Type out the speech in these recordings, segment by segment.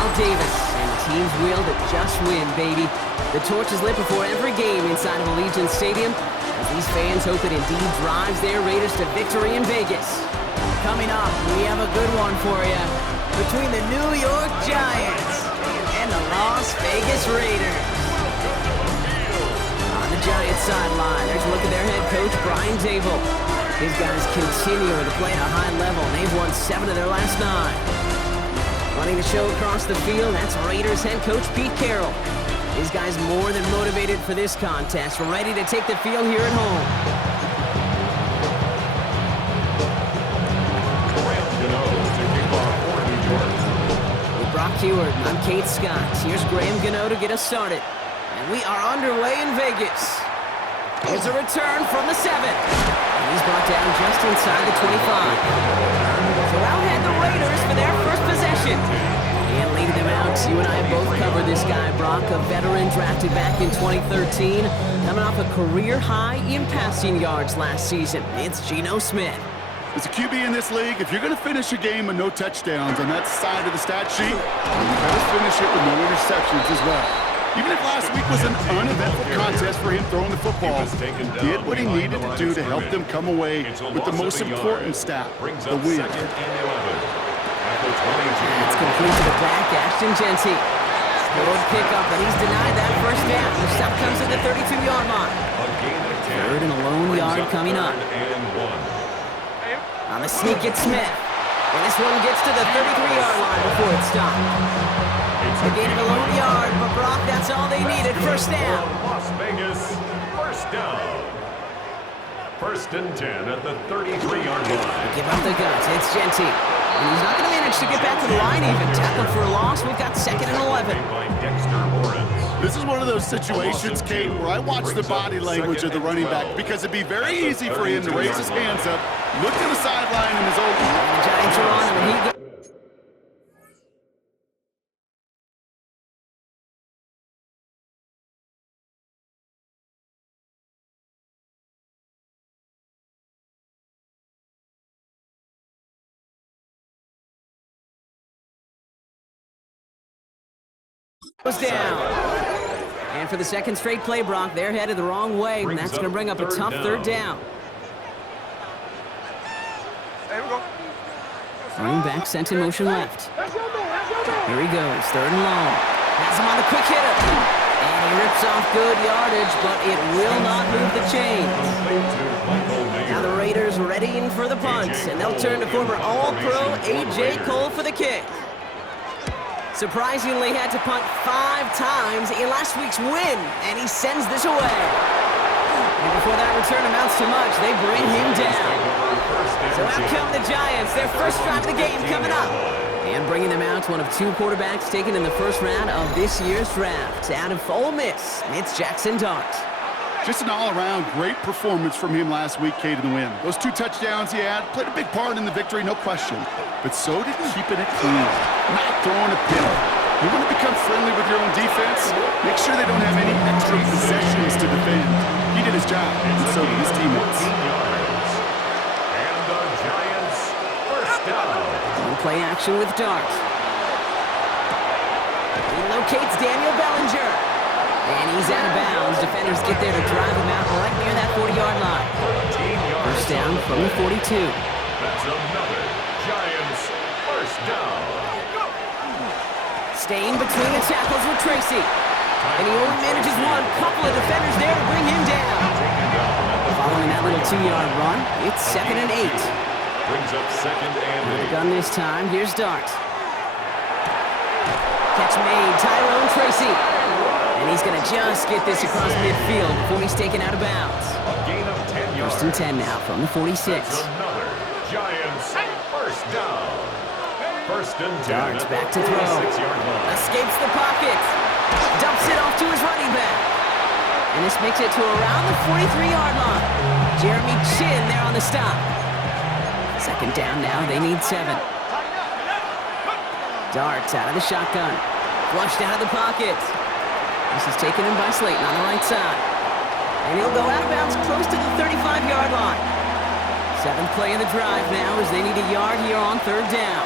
Al Davis, and the team's will to just win, baby. The torch is lit before every game inside of Allegiant Stadium, as these fans hope it indeed drives their Raiders to victory in Vegas. Coming up, we have a good one for you. Between the New York Giants and the Las Vegas Raiders. On the Giants sideline, there's a look at their head coach, Brian Dable. His guys continue to play at a high level. They've won 7 of their last 9. Running the show across the field, that's Raiders head coach Pete Carroll. These guys more than motivated for this contest. We're ready to take the field here at home. With Brock Heward, I'm Kate Scott. Here's Graham Gano to get us started. And we are underway in Vegas. Here's a return from the 7. And he's brought down just inside the 25. So out head the Raiders for their first possession. And leading them out, you and I have both covered this guy, Brock, a veteran drafted back in 2013, coming off a career high in passing yards last season. It's Geno Smith. As a QB in this league, if you're going to finish a game with no touchdowns on that side of the stat sheet, you better finish it with no interceptions as well. Even if last week was an uneventful contest for him throwing the football, he did what he needed to do to help them come away with the most important stat, the win. It's complete to the back, Ashton Genty. Good pickup, and he's denied that first down. The stop comes at the 32-yard line. Third and a lone yard coming up. On the sneak, it's Smith. And this one gets to the 33-yard line before it's stopped. A gain of a lone yard, but Brock, that's all they needed. First down. Las Vegas, first down. First and 10 at the 33-yard line. Give up the guts. It's Genty. And he's not going to manage to get back to the line even. Tackled for a loss. We've got 2nd and 11. This is one of those situations, Kate, where I watch the body language of the running back because it'd be very easy for him to raise his hands up, look to the sideline in his own. The Giants are on him, and he goes down. And for the second straight play, Brock, they're headed the wrong way, and that's going to bring up a tough third down. There we go. Running back sent in motion left. Here he goes, 3rd and long. Has him on the quick hitter. And he rips off good yardage, but it will not move the chains. Now the Raiders ready in for the punt, and they'll turn to former All-Pro A.J. Cole for the kick. Surprisingly had to punt 5 times in last week's win, and he sends this away. And before that return amounts to much, they bring him down. So out come the Giants, their first drive of the game coming up. And bringing them out, one of 2 quarterbacks taken in the first round of this year's draft. Out of Ole Miss, it's Jackson Dart. Just an all-around great performance from him last week, Kate, in the win. Those 2 touchdowns he had played a big part in the victory, no question. But so did keeping it clean, not throwing a pill. You want to become friendly with your own defense? Make sure they don't have any extra possessions to defend. He did his job, and so did his teammates. And the Giants, first down. Play action with Dart. He locates Daniel Bellinger. And he's out of bounds. Defenders get there to drive him out right near that 40-yard line. First down from the 42. That's another Giants first down. Staying between the tackles with Tracy. And he only manages one. Couple of defenders there to bring him down. Following that little 2-yard run, it's 2nd and 8. Brings up 2nd and 8. The gun this time. Here's Dart. Catch made. Tyrone Tracy. And he's going to just get this across midfield before he's taken out of bounds. A gain of 10 yards. First and 10 now from the 46. That's another Giants first down. First and 10. Dart's back to throw. 46-yard line. Escapes the pocket. Dumps it off to his running back. And this makes it to around the 43-yard line. Jeremy Chin there on the stop. Second down now. They need 7. Dart's out of the shotgun. Flushed out of the pocket. This is taken in by Slayton on the right side. And he'll go out of bounds close to the 35-yard line. 7th play of the drive now as they need a yard here on 3rd down.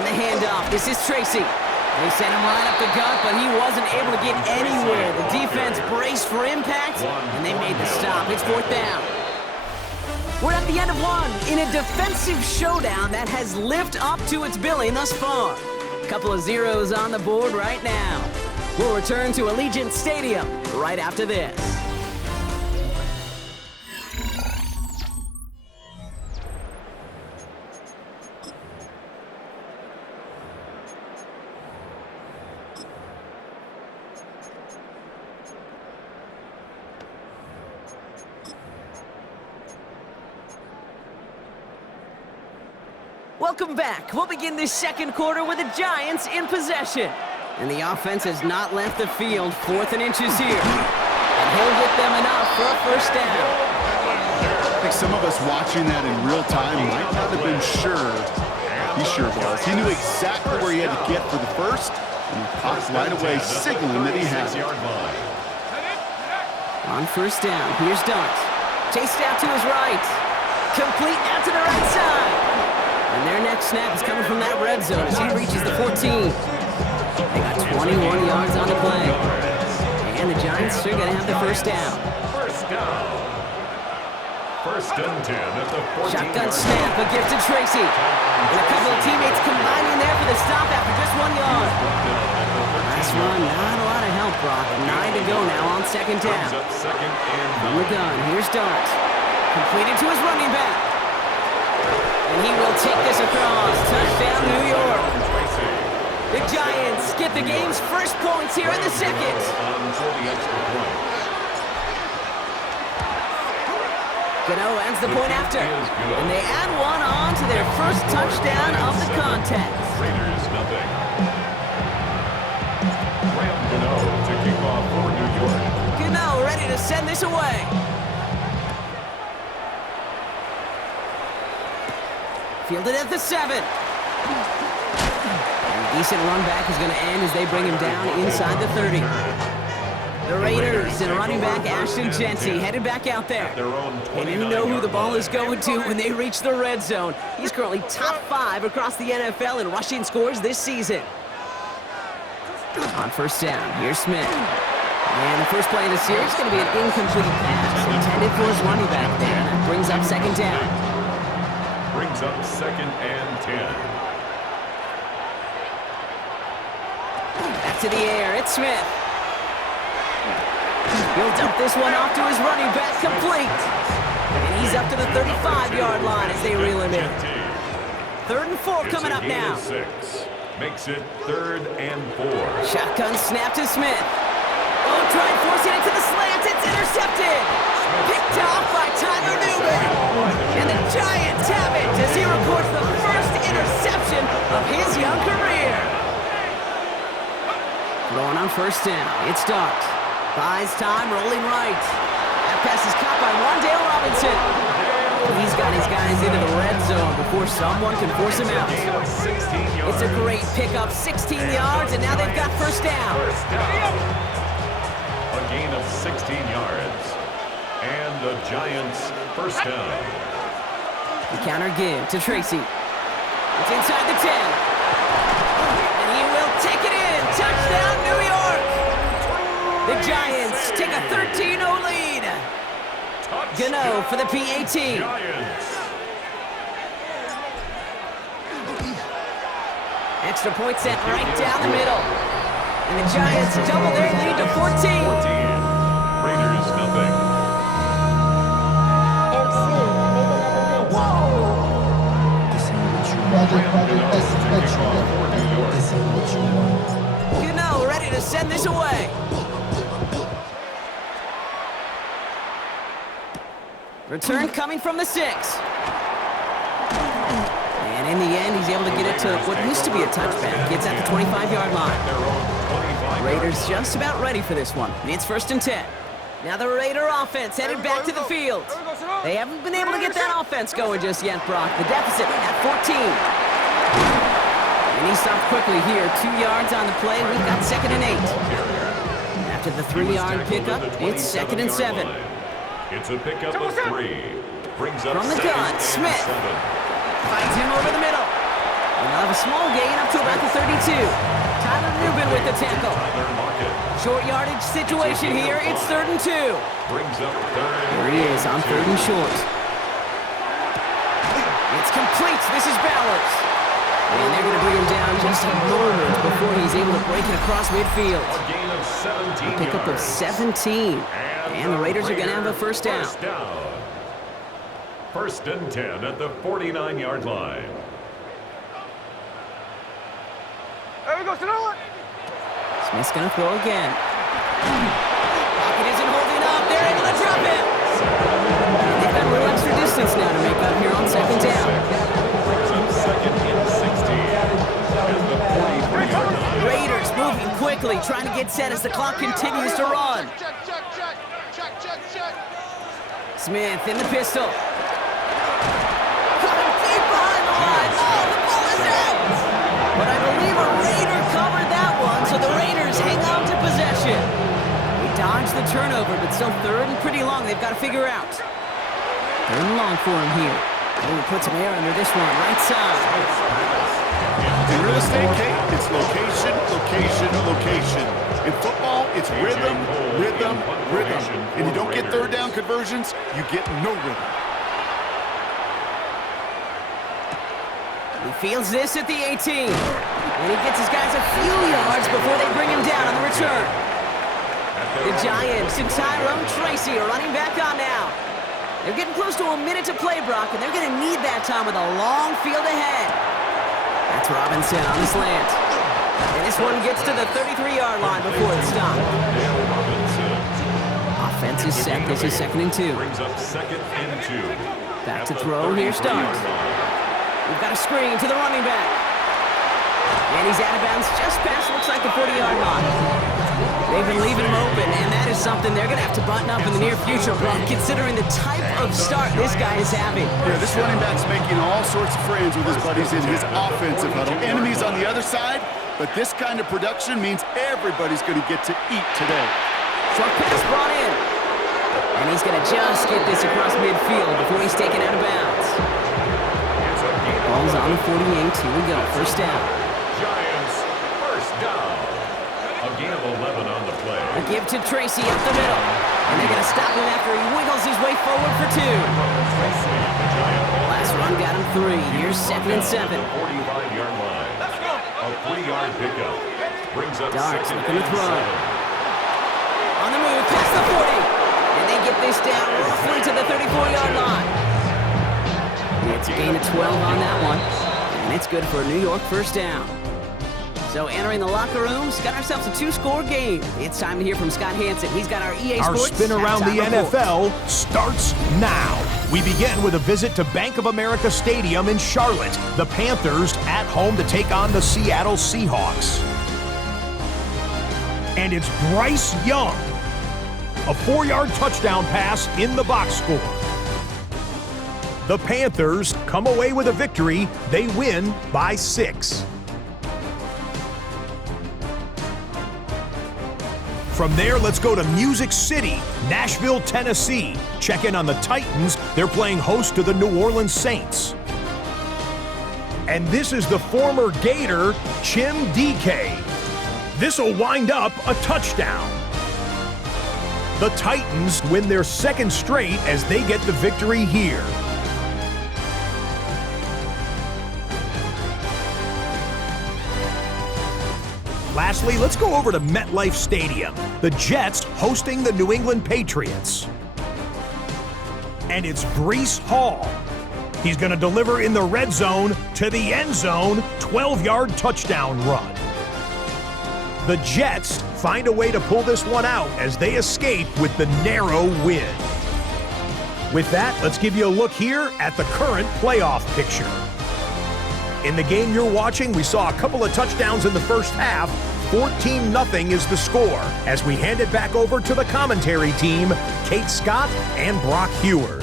On the handoff, this is Tracy. They sent him right up the gut, but he wasn't able to get anywhere. The defense braced for impact, and they made the stop. It's 4th down. We're at the end of one in a defensive showdown that has lived up to its billing thus far. Couple of zeros on the board right now. We'll return to Allegiant Stadium right after this. Welcome back. We'll begin this second quarter with the Giants in possession. And the offense has not left the field. 4th and inches here. And he'll get them enough for a first down. I think some of us watching that in real time might not have been sure. He sure was. He knew exactly where he had to get for the first, and he popped right away, signaling that he had it. On first down, here's Dunt. Chased out to his right. Complete out to the right side. And their next snap is coming from that red zone as he reaches the 14. They got 21 yards on the play. And the Giants are going to have the first down. First and 10 at the 14. Shotgun snap, a gift to Tracy. And a couple of teammates combining there for the stop after just 1 yard. Last run, not a lot of help, Brock. 9 to go now on second down. From the gun, here's Dart. Completed to his running back. And he will take this across. Touchdown, New York. The Giants get the game's first points here in the second. Gano adds the point after. And they add one on to their first touchdown of the contest. Raiders nothing. Gano to kick off for New York. Gano ready to send this away. Fielded at the 7. And a decent run back is going to end as they bring him down inside the 30. The Raiders and running back Ashton Jency headed back out there. And you know who the ball is going to when they reach the red zone. He's currently top 5 across the NFL in rushing scores this season. On first down, here's Smith. And the first play of the series is going to be an incomplete pass intended for his running back there. That brings up second down. Brings up 2nd and 10. Back to the air, it's Smith. He'll dump this one off to his running back, complete. And he's up to the 35-yard line as they reel him in. 3rd and 4 coming up now. 6. Makes it 3rd and 4. Shotgun snap to Smith. Oh, try and force it into the slant. It's intercepted. Picked off by Tyler Newman. And the Giants have it as he records the first interception of his young career. Going on first down, it's Dart. Buys time, rolling right. That pass is caught by Wandale Robinson. He's got his guys into the red zone before someone can force him out. It's a great pickup, 16 yards, and now they've got first down. A gain of 16 yards. And the Giants first down. The counter give to Tracy. It's inside the 10. And he will take it in. Touchdown, New York. The Giants take a 13-0 lead. Gano for the PAT. Giants. Extra point set right down the middle. And the Giants double their lead to 14. Raiders nothing. Gano ready to send this away. Return coming from the 6. And in the end, he's able to get it to what used to be a touchback. Gets at the 25-yard line. Raiders just about ready for this one. It's 1st and 10. Now the Raider offense headed back to the field. They haven't been able to get that offense going just yet, Brock. The deficit at 14. And he stopped quickly here. 2 yards on the play. We've got 2nd and 8. After the 3-yard pickup, it's 2nd and 7. It's a pickup of 3. Brings up from the gun, Smith. Finds him over the middle. And they'll have a small gain up to about the 32. Tyler Rubin with the tackle. Short yardage situation here. It's 3rd and 2. Brings up 3rd. Here he is on 3rd and short. It's complete. This is Bowers. And they're going to bring him down just a moment before he's able to break it across midfield. A gain of 17 A pickup of 17. And the Raiders are going to have a first down. First and 10 at the 49-yard line. Smith's going to throw again. Pocket isn't holding up. They're able to drop it. And they've got a little extra distance now to make up here on 2nd down. Brings up 2nd and 16 at the 43-yard line. Raiders moving quickly, trying to get set as the clock continues to run. Smith in the pistol. Coming deep behind the line. Oh, the ball is out. But I believe a Raider covered that one, so the Raiders hang on to possession. They dodged the turnover, but still 3rd and pretty long. They've got to figure out. 3rd and long for him here. Oh, he puts some air under this one, right side. In real estate, Kate, it's location, location, location. In football, it's rhythm, rhythm, rhythm. And you don't get 3rd down conversions, you get no rhythm. He fields this at the 18. And he gets his guys a few yards before they bring him down on the return. The Giants and Tyrone Tracy are running back on now. They're getting close to a minute to play, Brock, and they're going to need that time with a long field ahead. That's Robinson on the slant. And this one gets to the 33-yard line before it's stopped. Offense is set. This is 2nd and 2. Brings up 2nd and 2. Back to throw. Here starts. We've got a screen to the running back. And he's out of bounds just past, looks like the 40-yard line. They've been leaving him open, and that is something they're going to have to button up in the near future, Brock, considering the type of start this guy is having. Yeah, this running back's making all sorts of friends with his buddies in his offensive huddle. Enemies on the other side, but this kind of production means everybody's going to get to eat today. Short pass brought in. And he's going to just get this across midfield before he's taken out of bounds. Ball's on the 48. Here we go. First down. Giants, first down. A gain of 11 on the play. A give to Tracy up the middle. And they're going to stop him after he wiggles his way forward for 2. Last run got him 3. Here's 2nd and 7. 45-yard line. A 3-yard pickup. Brings up Darts 2nd looking to and throw. 7. On the move, past the 40. And they get this down roughly to the 34-yard line. It's a gain of 12 on that one. And it's good for a New York first down. So entering the locker rooms, got ourselves a 2-score game. It's time to hear from Scott Hansen. He's got our EA Our Sports spin around the halftime report. NFL starts now. We begin with a visit to Bank of America Stadium in Charlotte. The Panthers at home to take on the Seattle Seahawks. And it's Bryce Young. A 4-yard touchdown pass in the box score. The Panthers come away with a victory. They win by 6. From there, let's go to Music City, Nashville, Tennessee. Check in on the Titans. They're playing host to the New Orleans Saints. And this is the former Gator, Chim DK. This'll wind up a touchdown. The Titans win their 2nd straight as they get the victory here. Lastly, let's go over to MetLife Stadium. The Jets hosting the New England Patriots. And it's Breece Hall. He's going to deliver in the red zone to the end zone, 12-yard touchdown run. The Jets find a way to pull this one out as they escape with the narrow win. With that, let's give you a look here at the current playoff picture. In the game you're watching, we saw a couple of touchdowns in the first half. 14-0 is the score as we hand it back over to the commentary team, Kate Scott and Brock Heward.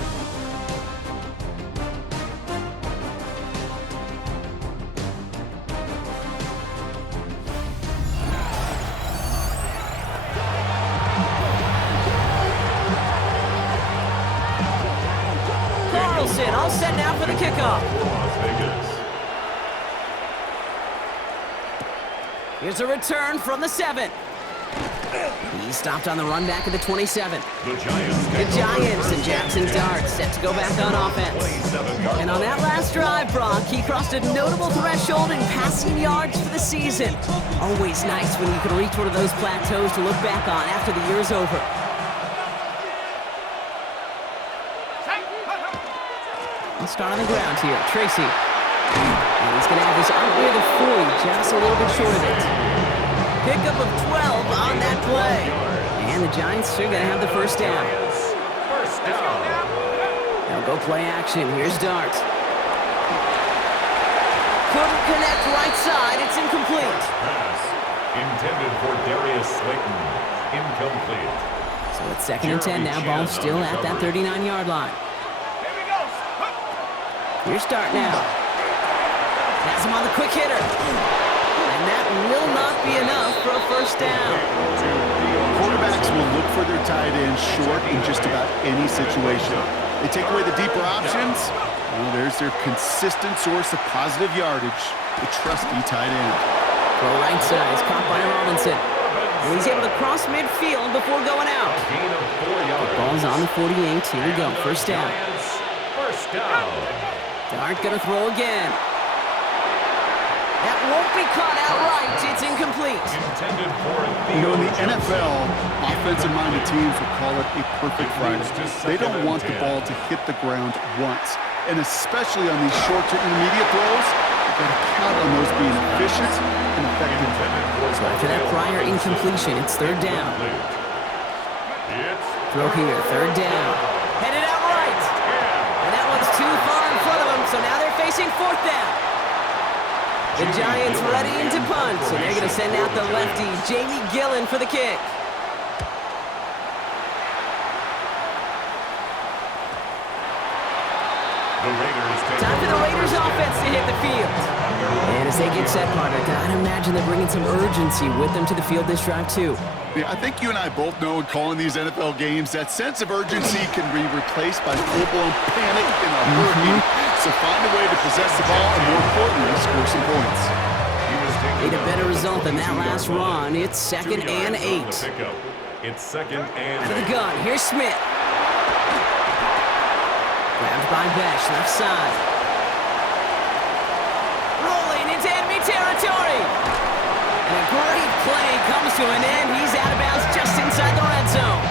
Carlson all set now for the kickoff. Las Vegas. Here's a return from the 7. He stopped on the run back at the 27. The Giants and Jackson Dart set to go back on offense. And on that last drive, Brock, he crossed a notable threshold in passing yards for the season. Always nice when you can reach one of those plateaus to look back on after the year is over. Let's start on the ground here. Tracy. And he's going to have this out near the 40, just a little bit short of it. Pickup of 12 on that play. And the Giants are going to have the first down. Now go play action. Here's Dart. Couldn't connect right side. It's incomplete. Pass intended for Darius Slayton. Incomplete. So it's 2nd and 10 now. Ball still at that 39-yard line. Here's Dart now. Has him on the quick hitter. And that will not be enough for a first down. Quarterbacks will look for their tight end short in just about any situation. They take away the deeper options. Well, there's their consistent source of positive yardage, the trusty tight end. Throw right side is caught by Robinson. And he's able to cross midfield before going out. Gain of 4 yards. Ball's on the 48. Here we go. First down. First down. Dart gonna throw again. That won't be caught outright. It's incomplete. Intended for You know, in the NFL, offensive-minded teams will call it a perfect Friday. They don't want the ball to hit the ground once. And especially on these short to intermediate throws, you've got to count on those being efficient and effective. So after that prior incompletion, it's third down. Throw here, third down. Headed out right. And that one's too far in front of them, so now they're facing fourth down. The Giants ready to punt, and they're going to send out the lefty, Jamie Gillen, for the kick. Time for the Raiders offense to hit the field. And as they get set, Carter, gotta imagine they're bringing some urgency with them to the field this drive, too. Yeah, I think you and I both know in calling these NFL games that sense of urgency can be replaced by full-blown panic in a hurricane. So find a way to possess the ball and, more importantly, score some points. Need a better result than that last run. It's 2nd and 8. It's 2nd and 8. To the gun. Here's Smith. Grabbed by Besh, left side. Rolling into enemy territory. And a great play comes to an end. He's out of bounds just inside the red zone.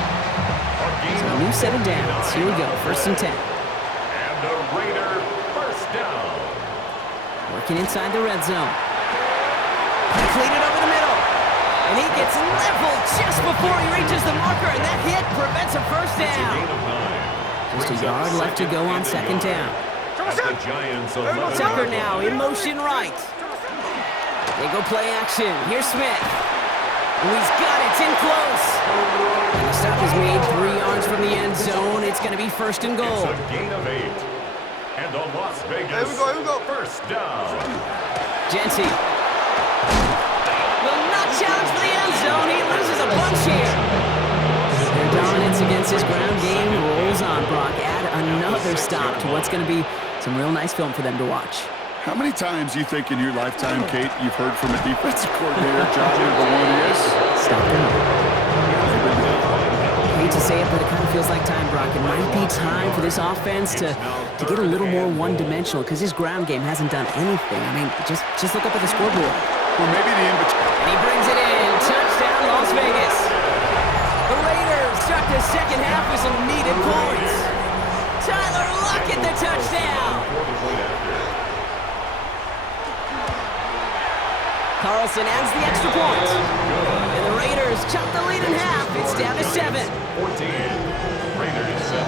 So a new set of downs. Here we go, 1st and 10. And a Raider first down. Working inside the red zone. Completed over the middle. And he gets leveled just before he reaches the marker, and that hit prevents a first down. Just a yard left to go on 2nd down. Tucker now in motion right. They go play action. Here's Smith. And he's got it. It's in close. And the stop is made 3 yards from the end zone. It's going to be 1st and goal. It's a gain of 8. And the Las Vegas Here we go. first down. Jency will not challenge for the end zone. He loses a bunch here. Their dominance against his ground game rolls on. Brock add another stop to what's going to be some real nice film for them to watch. How many times do you think in your lifetime, Kate, you've heard from a defensive coordinator, job number 1 is? Stop down. I hate to say it, but it kind of feels like time, Brock. It might be time for this offense to get a little more one-dimensional because his ground game hasn't done anything. I mean, just look up at the scoreboard. Or maybe the in-between. And he brings it in. Touchdown, Las Vegas. The Raiders start the second half with some needed points. Tyler Lockett, the touchdown. Carlson adds the extra point. And the Raiders chop the lead in half. It's down to 7. 14. Raiders 7.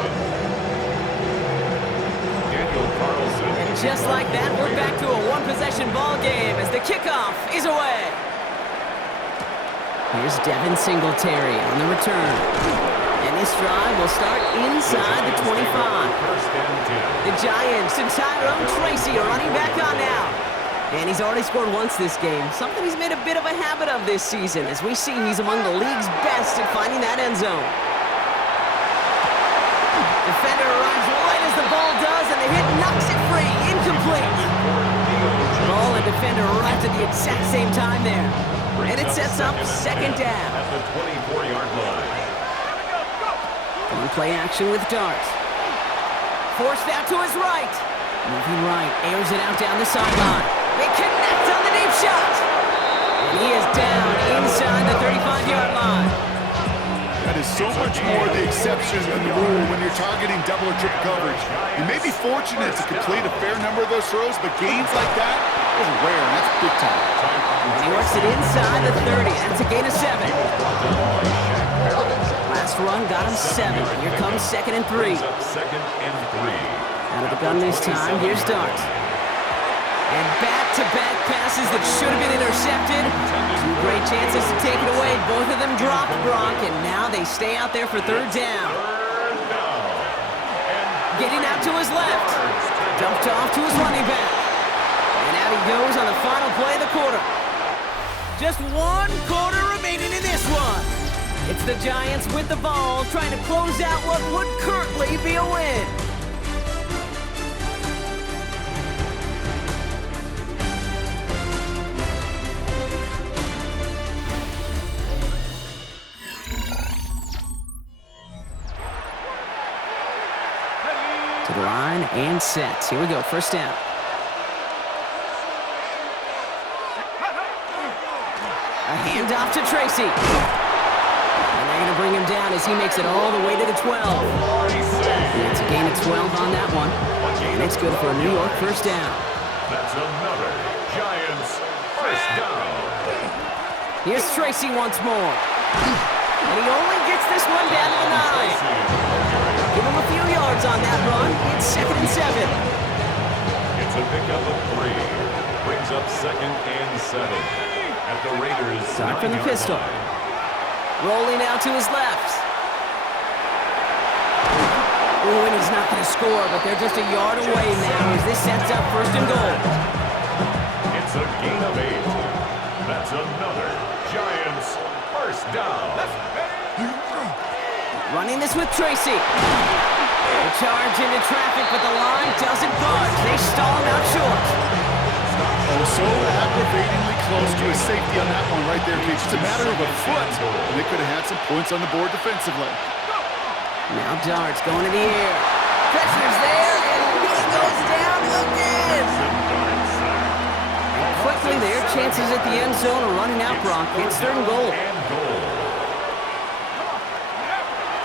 Daniel Carlson. And just like that, we're back to a one-possession ball game as the kickoff is away. Here's Devin Singletary on the return. And this drive will start inside the 25. First and 10. The Giants and Tyrone Tracy are running back on now. And he's already scored once this game, something he's made a bit of a habit of this season. As we see, he's among the league's best at finding that end zone. Defender arrives right as the ball does, and the hit knocks it free. Incomplete. Ball and defender arrived at the exact same time there. Brings And it sets up second and 10 down. at the 24-yard line. On play action with Dart. Forced out to his right. Moving right, airs it out down the sideline. They connect on the deep shot. And he is down inside the 35-yard line. That is so much more the exception than the rule when you're targeting double or triple coverage. You may be fortunate to complete a fair number of those throws, but gains like that, those are rare, and that's big time. And he works it inside the 30. That's a gain of 7. Last run got him 7. Here comes 2nd and 3. Brings up 2nd and 3. Out of the gun this time, here's Dart. And back-to-back passes that should have been intercepted. 2 great chances to take it away. Both of them dropped, Gronk, and now they stay out there for 3rd down. Getting out to his left. Dumped off to his running back. And out he goes on the final play of the quarter. Just 1 quarter remaining in this one. It's the Giants with the ball, trying to close out what would currently be a win. To the line and set. Here we go, 1st down. A handoff to Tracy. And they're going to bring him down as he makes it all the way to the 12. And it's a gain of 12 on that one. And it's good for a New York 1st down. That's another Giants 1st down. Here's Tracy once more. And he only gets this one down to the 9. Give him a few yards on that run. It's 2nd and 7. It's a pickup of 3. Brings up 2nd and 7. At the Raiders' Time from the 9-yard pistol. line. Rolling out to his left. Ooh, and he's not going to score, but they're just a yard away now as this sets up 1st and goal. It's a gain of 8. That's another Giants 1st down. Running this with Tracy. The charge into traffic, but the line doesn't budge. They stall him out short. Oh, so aggravatingly close to a safety on that one right there, Cage. It's a matter of a foot, and they could have had some points on the board defensively. Now Dart's going to the air. Pressure's there, and he goes down again. And quickly, their chances at the end zone are running out, Gronk. It's 3rd and goal.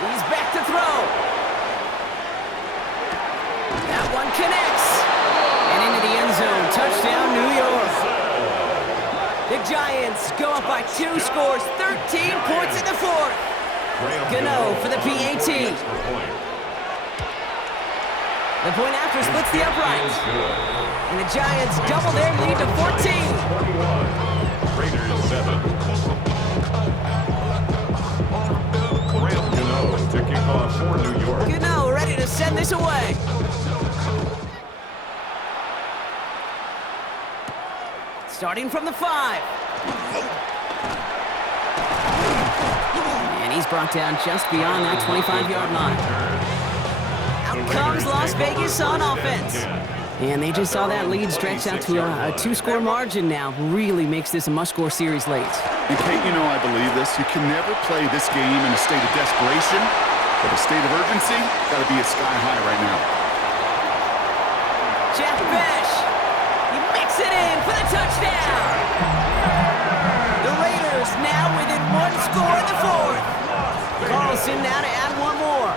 He's back to throw. That one connects. And into the end zone. Touchdown, New York. The Giants go up by 2 scores, 13 points in the 4th. Gano for the PAT. The point after splits the uprights. And the Giants double their lead to 14. 21. Raiders 7. Graham Gano to kick off for New York. Gano ready to send this away. Starting from the 5. And he's brought down just beyond that 25-yard line. Out comes Las Vegas on offense. And they just saw that lead stretch out to a 2-score margin now. Really makes this a must-score series late. And Kate, you know I believe this. You can never play this game in a state of desperation, but a state of urgency got to be a sky high right now. Jeff Besh. He makes it in for the touchdown. The Raiders now within 1 score in the 4th. Carlson now to add 1 more.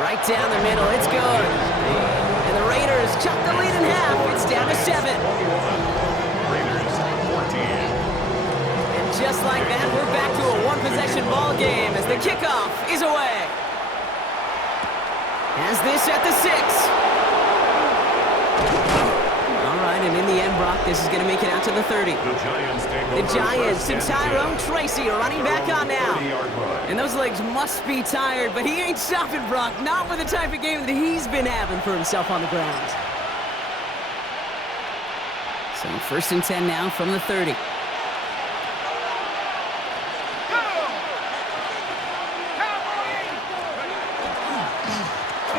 Right down the middle, it's good. And the Raiders chop the lead in half. It's down to 7. Raiders 14. And just like that, we're back to a 1-possession ball game as the kickoff is away. Has this at the 6. All right, and in the end, Brock, this is going to make it out to the 30. The Giants and Tyrone Tracy are running back on now. And those legs must be tired, but he ain't stopping, Brock. Not with the type of game that he's been having for himself on the ground. So 1st and 10 now from the 30.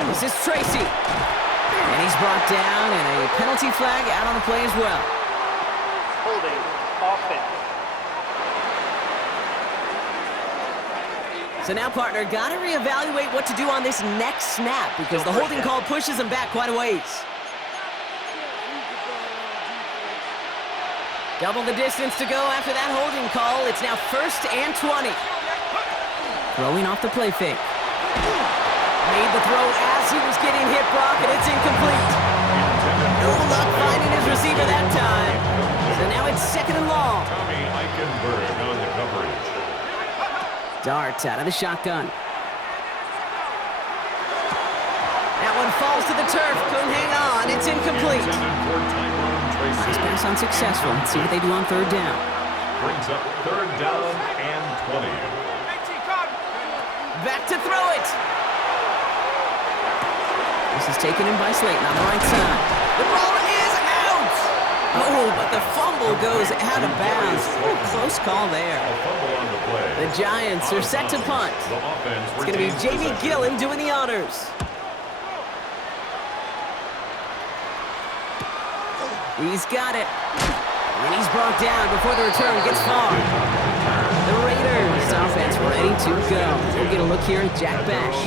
This is Tracy. And he's brought down, and a penalty flag out on the play as well. holding offense. So now, partner, got to reevaluate what to do on this next snap because the holding call pushes him back quite a ways. Double the distance to go after that holding call. It's now 1st and 20. Throwing off the play fake. Made the throw as he was getting hit, Brock, and it's incomplete. No luck finding his receiver that time. So now it's 2nd and long. Tommy Eichenberg on the coverage. Dart out of the shotgun. That one falls to the turf. Couldn't hang on. It's incomplete. Nice pass unsuccessful. Let's see what they do on 3rd down. Brings up 3rd down and 20. Back to throw it. This is taken in by Slayton on the right side. The ball is out. Oh, but the fumble goes out of bounds. Ooh, close call there. A fumble on the play. The Giants are set to punt. The offense It's going to be retains J.B. possession. Gillen doing the honors. He's got it. And he's brought down before the return gets far. The Raiders offense ready to go. We'll get a look here at Jack Bash.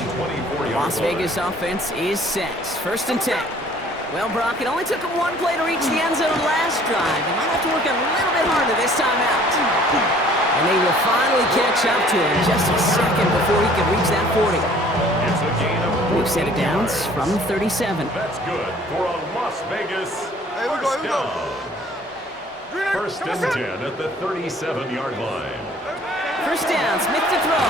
The Las Vegas offense is set. 1st and 10. Well, Brock, it only took him one play to reach the end zone last drive. They might have to work a little bit harder this time out. And they will finally catch up to him just a second before he can reach that 40. It's a gain of We've set it down from the 37. That's good for a Las Vegas first down. 1st and 10 at the 37-yard line. 1st down, Smith to throw.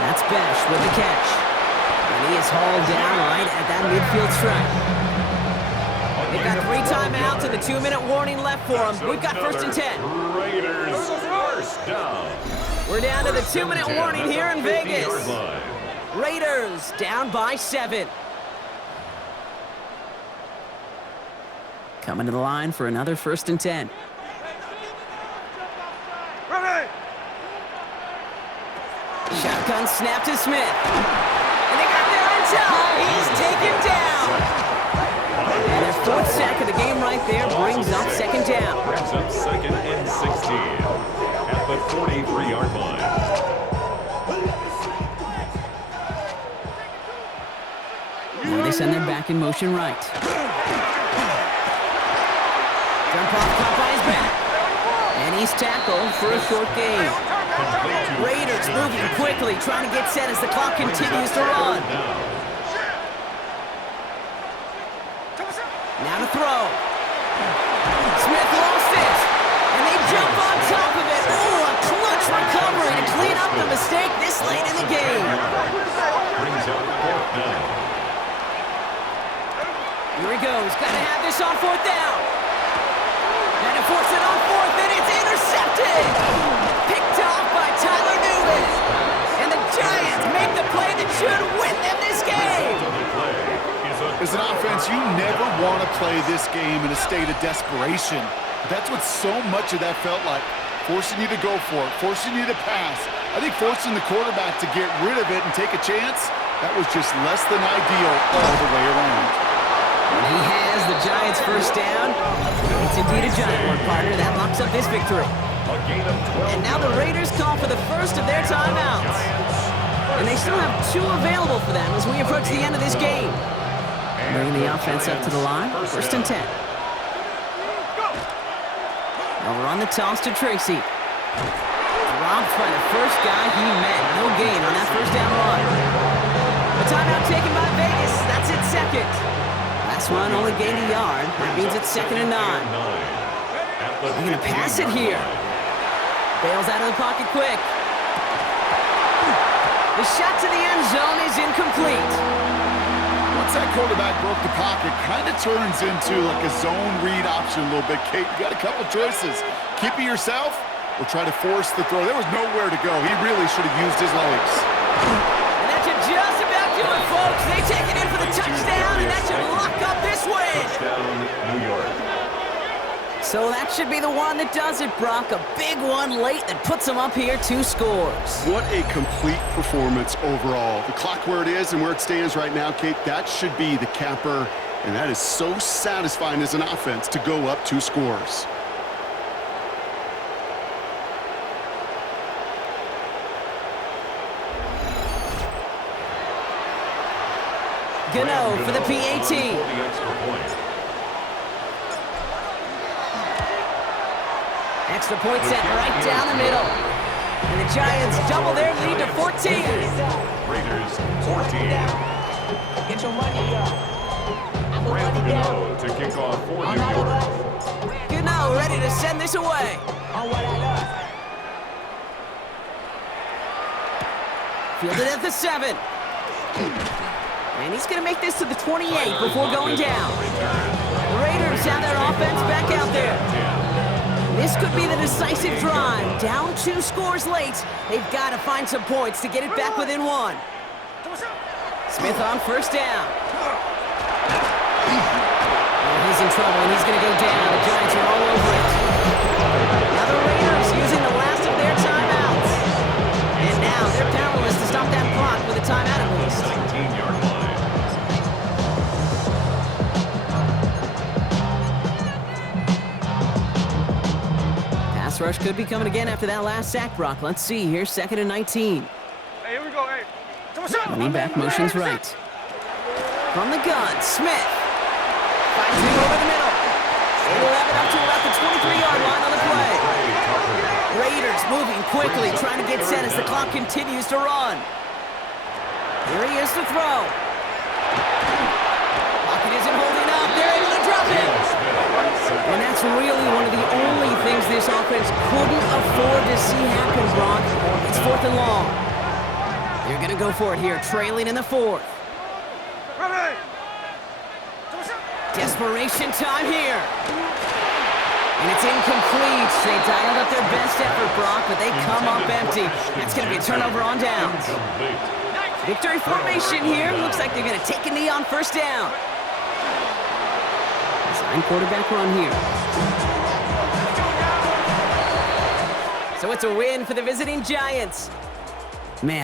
That's Bash with the catch. And he is hauled down right at that midfield stripe. They've got 3 timeouts and the 2-minute warning left for them. We've got 1st and 10. Raiders first down. We're down to the 2-minute warning here in Vegas. 50-yard line. Raiders down by 7. Coming to the line for another 1st and 10. Shotgun snap to Smith. And they got there in time. He's taken down. And their 4th sack of the game right there brings up 2nd down. Brings up 2nd and 16 at the 43-yard line. Now they send them back in motion right. Jump off caught by his back. And he's tackled for a short gain. Raiders moving quickly, trying to get set as the clock continues to run. Now to throw. Smith lost it. And they jump on top of it. Oh, a clutch recovery to clean up the mistake this late in the game. Brings up 4th down. Here he goes. Got to have this on 4th down. And to force it on 4th, and it's intercepted. Picked off by Tyler Newman. And the Giants make the play that should win them this game. As an offense, you never want to play this game in a state of desperation. That's what so much of that felt like. Forcing you to go for it, forcing you to pass. I think forcing the quarterback to get rid of it and take a chance, that was just less than ideal all the way around. And he has the Giants' 1st down. It's indeed a Giant one, partner. That locks up this victory. And now the Raiders call for the 1st of their timeouts. And they still have 2 available for them as we approach the end of this game. Bringing the offense up to the line. 1st and 10. Over on the toss to Tracy. Dropped by the first guy he met. No gain on that 1st down run. The timeout taken by Vegas. That's its 2nd. Last one only gained a yard. That means it's 2nd and 9. They're going to pass it here. Bails out of the pocket quick. The shot to the end zone is incomplete. Once that quarterback broke the pocket, kind of turns into like a zone read option a little bit. Kate, you got a couple choices. Keep it yourself or try to force the throw. There was nowhere to go. He really should have used his legs. And that should just about do it, folks. They take it in for the touchdown, and that should lock up this win. Touchdown, New York. So that should be the one that does it, Brock. A big one late that puts them up here 2 scores. What a complete performance overall. The clock where it is and where it stands right now, Kate, that should be the capper And that is so satisfying as an offense to go up 2 scores. Gano for the PAT. Extra point set right down the middle. And the Giants double their lead to 14. Raiders 14. Get your money up. Gano to kick off for New York. Gano ready to send this away. On what I love. Fielded at the 7. And he's going to make this to the 28 before going down. The Raiders have their offense back out there. This could be the decisive drive. Down 2 scores late. They've got to find some points to get it back within 1. Smith on first down. Oh, he's in trouble, and he's going to go down. The Giants are all over it. Now the Raiders using the last of their timeouts. And now they're powerless to stop that clock with a timeout at least. 19-yard line. Pass rush could be coming again after that last sack, Brock. Let's see here, 2nd and 19. Hey, here we go, hey. Running back motions right. From the gun, Smith. 5-2 over the middle. They will have it up to about the 23-yard line on the play. Raiders moving quickly, trying to get set as the clock continues to run. Here he is to throw. Pocket isn't holding up. They're able to drop him. And that's really one of the only things this offense couldn't afford to see happen, Brock. It's 4th and long. They're going to go for it here, trailing in the 4th. Desperation time here. And it's incomplete. They dialed up their best effort, Brock, but they come up empty. That's going to be a turnover on downs. Victory formation here. Looks like they're going to take a knee on first down. Design quarterback run here. So it's a win for the visiting Giants.